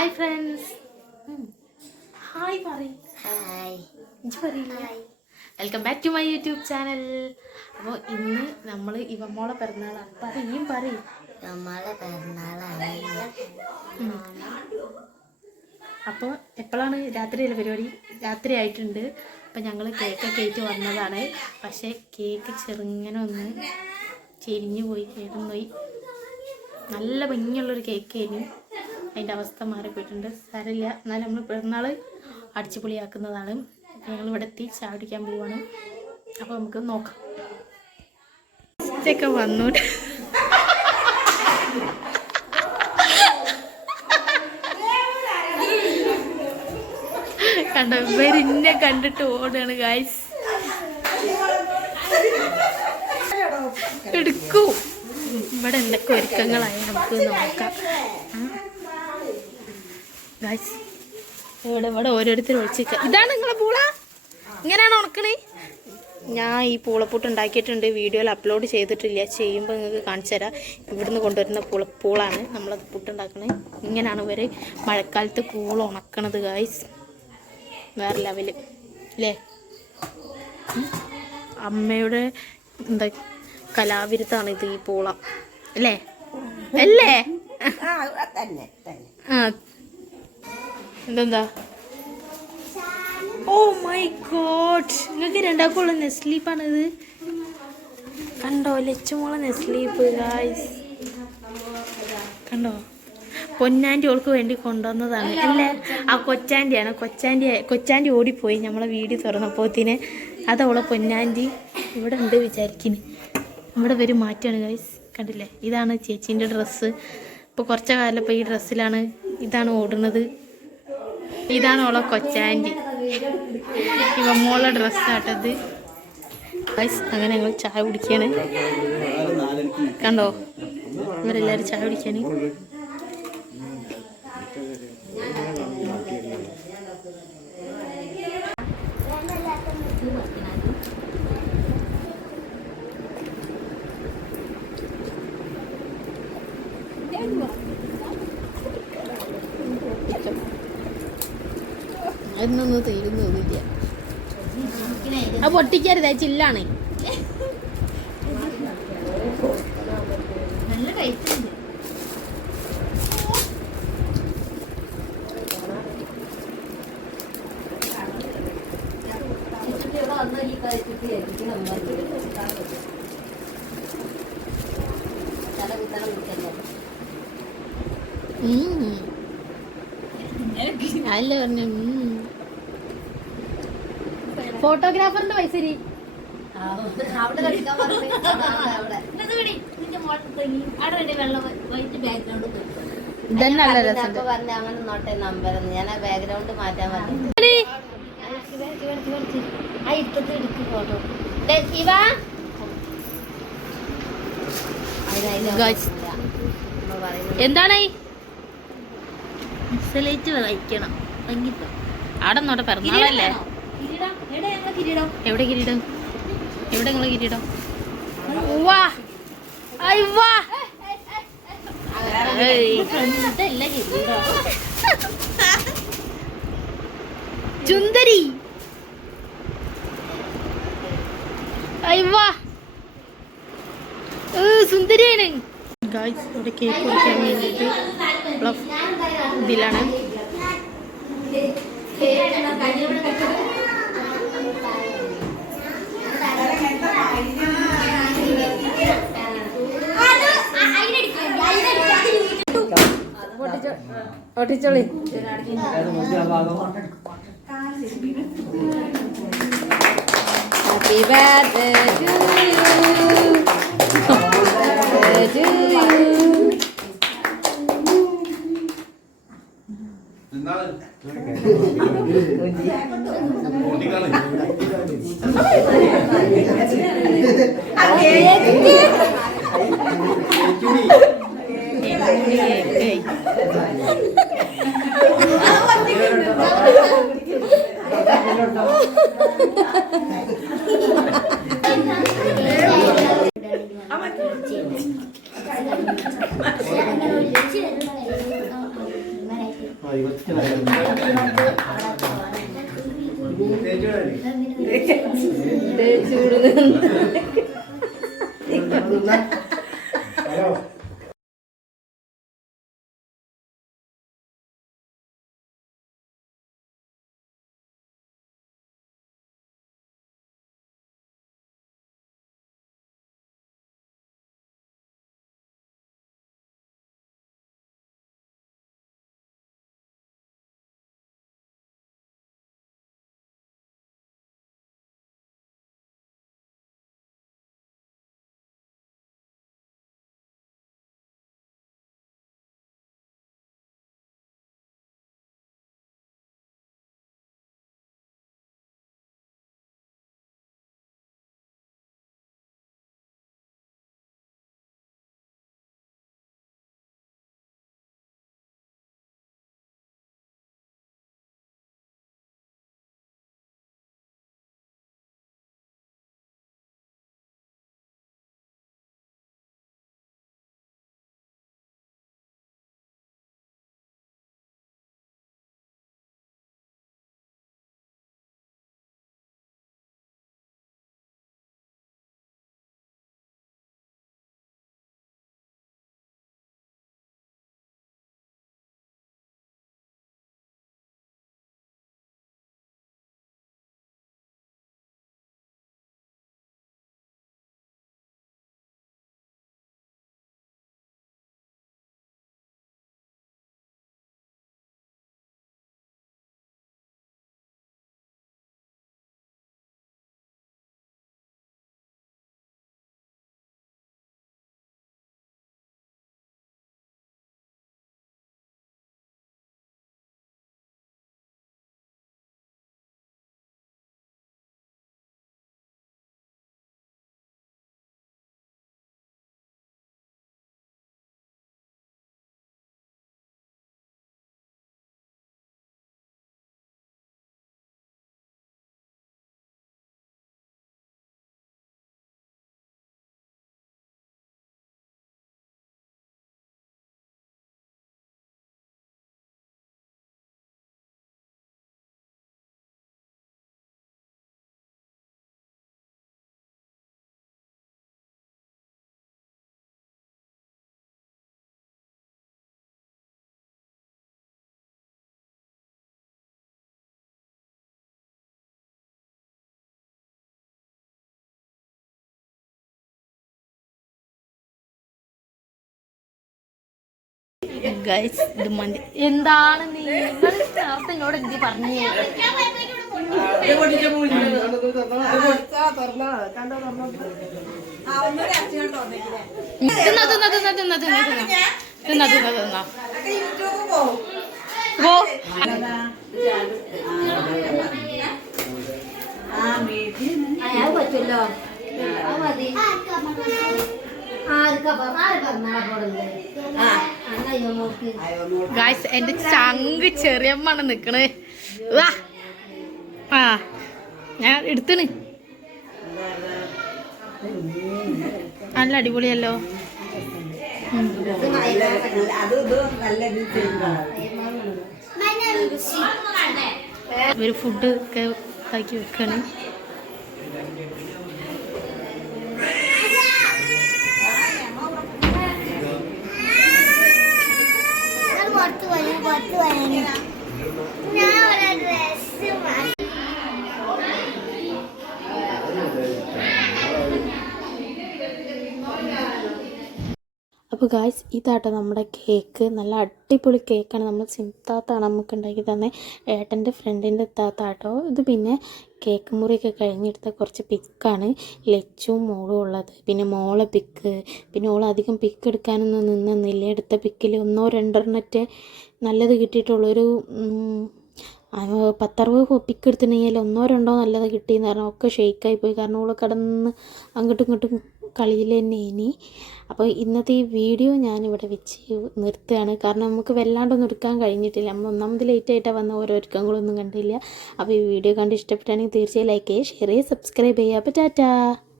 Hi friends. Hi പറയ്. Welcome back to my YouTube channel. അപ്പോൾ ഇന്ന് നമ്മൾ ഇവമ്മോളെ പിറന്നാളാണ്. പറയും നമ്മളെ പിറന്നാളാണ്. അപ്പോൾ എപ്പോഴാണ് രാത്രിയല്ല പരിപാടി? രാത്രി ആയിട്ടുണ്ട്. അപ്പം ഞങ്ങൾ കേക്കൊക്കെ ആയിട്ട് വന്നതാണ്. പക്ഷേ കേക്ക് ചെറുങ്ങനെ ഒന്ന് ചെരിഞ്ഞു പോയി, കേടുന്നുപോയി. നല്ല ഭംഗിയുള്ളൊരു കേക്കായിരുന്നു. അതിൻ്റെ അവസ്ഥ മാറിപ്പോയിട്ടുണ്ട്. സാരമില്ല, എന്നാലും നമ്മൾ പിറന്നാൾ അടിച്ചുപൊളിയാക്കുന്നതാണ്. ഞങ്ങളിവിടെ എത്തി ചായ കുടിക്കാൻ പോവാണ്. അപ്പോൾ നമുക്ക് നോക്കാം. ഒക്കെ വന്നോട്ട് കണ്ടോ, ഇവരിന്നെ കണ്ടിട്ട് ഓടാണ് ഗായ്സ്. എടുക്കൂ. ഇവിടെ എന്തൊക്കെ ഒരുക്കങ്ങളായി നമുക്ക് നോക്കാം ഗായ്സ്. ഇവിടെ ഓരോരുത്തർ ഒഴിച്ചിരിക്കുക. ഇതാണ് നിങ്ങളെ പൂള? ഇങ്ങനെയാണ് ഉണക്കണേ? ഞാൻ ഈ പൂളപ്പൂട്ട് ഉണ്ടാക്കിയിട്ടുണ്ട്. വീഡിയോയിൽ അപ്ലോഡ് ചെയ്തിട്ടില്ല. ചെയ്യുമ്പോൾ നിങ്ങൾക്ക് കാണിച്ചു തരാം. ഇവിടുന്ന് കൊണ്ടുവരുന്ന പൂളാണ് നമ്മളത് പുട്ടുണ്ടാക്കണത്. ഇങ്ങനെയാണ് ഇവർ മഴക്കാലത്ത് പൂള ഉണക്കണത് ഗായ്സ്. വേറെ ലെവല് അല്ലേ? അമ്മയുടെ എന്താ കലാവിരുത്താണ് ഇത്, ഈ പൂള അല്ലേ? അല്ലേ? ആ, എന്തെന്താ? ഓ മൈ ഗോഡ്, നിങ്ങൾക്ക് രണ്ടാക്കുള്ള നെസ്ലീപ്പാണിത്. കണ്ടോ, ലച്ചുമോളെ നെസ്ലീപ്പ് ഗായ്സ്. കണ്ടോ, പൊന്നാൻ്റെ ഓൾക്ക് വേണ്ടി കൊണ്ടുവന്നതാണ് അല്ലേ? ആ കൊച്ചാൻ്റിയാണ്. കൊച്ചാൻ്റി ഓടിപ്പോയി നമ്മളെ വീഡിയോ തുറന്നപ്പോത്തിന്. അതവളെ പൊന്നാൻ്റി ഇവിടെ ഉണ്ട് വിചാരിക്കുന്നു. ഇവിടെ വരും മാറ്റാണ് ഗൈസ്. കണ്ടില്ലേ, ഇതാണ് ചേച്ചീൻ്റെ ഡ്രസ്സ്. ഇപ്പോൾ കുറച്ച കാലം ഇപ്പോൾ ഈ ഡ്രസ്സിലാണ്. ഇതാണ് ഓടുന്നത്. ഇതാണ് ഓളെ കൊച്ചാൻ്റി. ഇവമ്മോളെ ഡ്രസ്സാട്ടത് ഗൈസ്. അങ്ങനെ ഞങ്ങൾ ചായ കുടിക്കാണ്. കണ്ടോ, ഇവരെല്ലാവരും ചായ കുടിക്കാന്. അതിനൊന്നും തീരുന്നൊന്നുമില്ല. ആ പൊട്ടിക്കരുത്, ചില്ലാണ്. നല്ല കഴിച്ചുണ്ട്. അല്ല പറഞ്ഞു. ഫോട്ടോഗ്രാഫറിന്റെ പൈസ ഇതന്നെ നല്ല രസം. അങ്ങനെ നോട്ടെ നമ്പർ ഞാൻ ആ ബാക്ക്ഗ്രൗണ്ട് മാറ്റാൻ പറഞ്ഞു. ഫോട്ടോ എന്താണ് വഹിക്കണം? അവിടെ നോട്ടെ, പിറന്നാളല്ലേ? എവിടെ കിരീടം? എവിടെ നിങ്ങളെ കിരീടം? ചുന്ദരി സുന്ദരിയാണ് ഗായ്സ്. ഇവിടെ കേക്ക് കൊടുക്കാൻ വേണ്ടിയിട്ട് ഇതിലാണ്. ഒട്ടിച്ചോളി. Happy birthday to you. Guys ഇത് മന്തി എന്താണ് നിങ്ങൾ നേരത്തെ എന്നോട് എന്തി പറഞ്ഞേ പറ്റുമല്ലോ മതി ഗായ്സ് എന്റെ ചങ്ക് ചെറിയമ്മാണ് നിക്കണേ വാ ആ ഞാൻ എടുത്തണ് നല്ല അടിപൊളിയല്ലോ ഒരു ഫുഡ് ഒക്കെ ആക്കി വെക്കാണ് അപ്പോൾ ഗായ്സ് ഇതാട്ടോ നമ്മുടെ കേക്ക് നല്ല അടിപൊളി കേക്കാണ് നമ്മൾ സിംതാത്താണ് നമുക്ക് ഉണ്ടാക്കി തന്നെ ഏട്ടൻ്റെ ഫ്രണ്ടിൻ്റെ താത്താട്ടോ ഇത് പിന്നെ കേക്ക് മുറിയൊക്കെ കഴിഞ്ഞെടുത്ത കുറച്ച് പിക്കാണ് ലച്ചും മോളും ഉള്ളത് പിന്നെ മോളെ പിക്ക് പിന്നെ ഓൾ അധികം പിക്ക് എടുക്കാനൊന്നും നിന്നില്ല എടുത്ത പിക്കിൽ 1-2 നല്ലത് കിട്ടിയിട്ടുള്ളൊരു 10-60 പിക്ക് എടുത്തിട്ടുണ്ടെങ്കിൽ 1-2 നല്ലത് കിട്ടിയെന്ന് പറഞ്ഞാൽ ഒക്കെ ഷെയ്ക്കായി പോയി കാരണം ഓൾ കിടന്ന് അങ്ങോട്ടും ഇങ്ങോട്ടും കളിയിൽ തന്നെ ഇനി അപ്പോൾ ഇന്നത്തെ ഈ വീഡിയോ ഞാനിവിടെ വെച്ച് നിർത്തുകയാണ് കാരണം നമുക്ക് വല്ലാണ്ടൊന്നും എടുക്കാൻ കഴിഞ്ഞിട്ടില്ല നമ്മൾ ഒന്നാമത് ലേറ്റായിട്ടാണ് വന്ന ഓരോ ഒരുക്കങ്ങളൊന്നും കണ്ടില്ല അപ്പോൾ ഈ വീഡിയോ കണ്ട് ഇഷ്ടപ്പെട്ടാണെങ്കിൽ തീർച്ചയായും ലൈക്ക് ചെയ്യുക ഷെയർ ചെയ്യുക സബ്സ്ക്രൈബ് ചെയ്യുക അപ്പോൾ ടാറ്റാ.